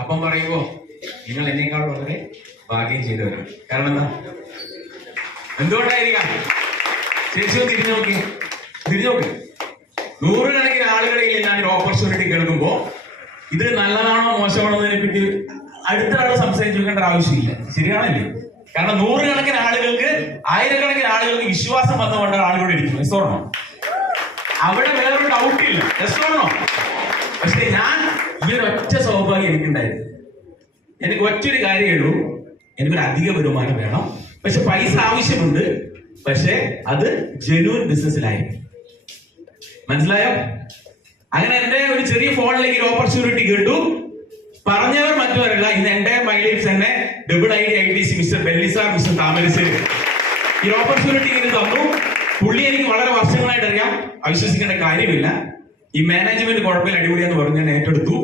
അപ്പം പറയുമ്പോ നിങ്ങൾ എന്നേക്കാൾ വളരെ ഭാഗ്യം ചെയ്തവരാണ്. കാരണം എന്താ? എന്തുകൊണ്ടായിരിക്കാം? ചേച്ചി തിരിഞ്ഞു നോക്കി, നൂറുകണക്കിന് ആളുകളിൽ നിന്നാണ് ഒരു ഓപ്പർച്യൂണിറ്റി കേൾക്കുമ്പോ ഇത് നല്ലതാണോ മോശമാണോ എന്നതിനെ പറ്റി അടുത്ത ആൾ സംസാരിച്ചു വെക്കേണ്ട ആവശ്യമില്ല. ശരിയാണല്ലേ? കാരണം നൂറുകണക്കിന് ആളുകൾക്ക്, ആയിരക്കണക്കിന് ആളുകൾക്ക് വിശ്വാസം വന്നുകൊണ്ട് ആളുകളോട് ഇരിക്കുന്നു. എസ്തോണോ? അവിടെ വേറൊരു ഡൗട്ടില്ല. എസ്തോണോ? പക്ഷെ ഞാൻ ഈ ഒരു ഒറ്റ സൗഭാഗ്യം എനിക്കുണ്ടായിരുന്നു. എനിക്ക് ഒറ്റൊരു കാര്യമേ ഉള്ളൂ, എനിക്കൊരു അധിക വരുമാനം വേണം. പക്ഷെ പൈസ ആവശ്യമുണ്ട്, പക്ഷെ അത് ജെന്യൂൻ ബിസിനസ്സിലായിരിക്കും. മനസ്സിലായോ? അങ്ങനെ എന്റെ ഒരു ചെറിയ ഫോണിലേക്ക് ഒരു ഓപ്പർച്യൂണിറ്റി കേട്ടു. പറഞ്ഞവർ മറ്റവരല്ല, ഇന്ന് എന്റെ മൈലേജ് തന്നെ ഡബിൾ IDITC മിസ്റ്റർ ബെല്ലിസാർ, മിസ്റ്റർ താമരശ്ശേരി ഈ ഓപ്പർച്യൂണിറ്റി ഇങ്ങനെ തന്നു. പുള്ളി എനിക്ക് വളരെ വർഷങ്ങളായിട്ട് അറിയാം, അവിശ്വസിക്കേണ്ട കാര്യമില്ല. ഈ മാനേജ്മെന്റ് കുഴപ്പമില്ല, അടിപൊളിയാന്ന് പറഞ്ഞ് ഞാൻ ഏറ്റെടുത്തു.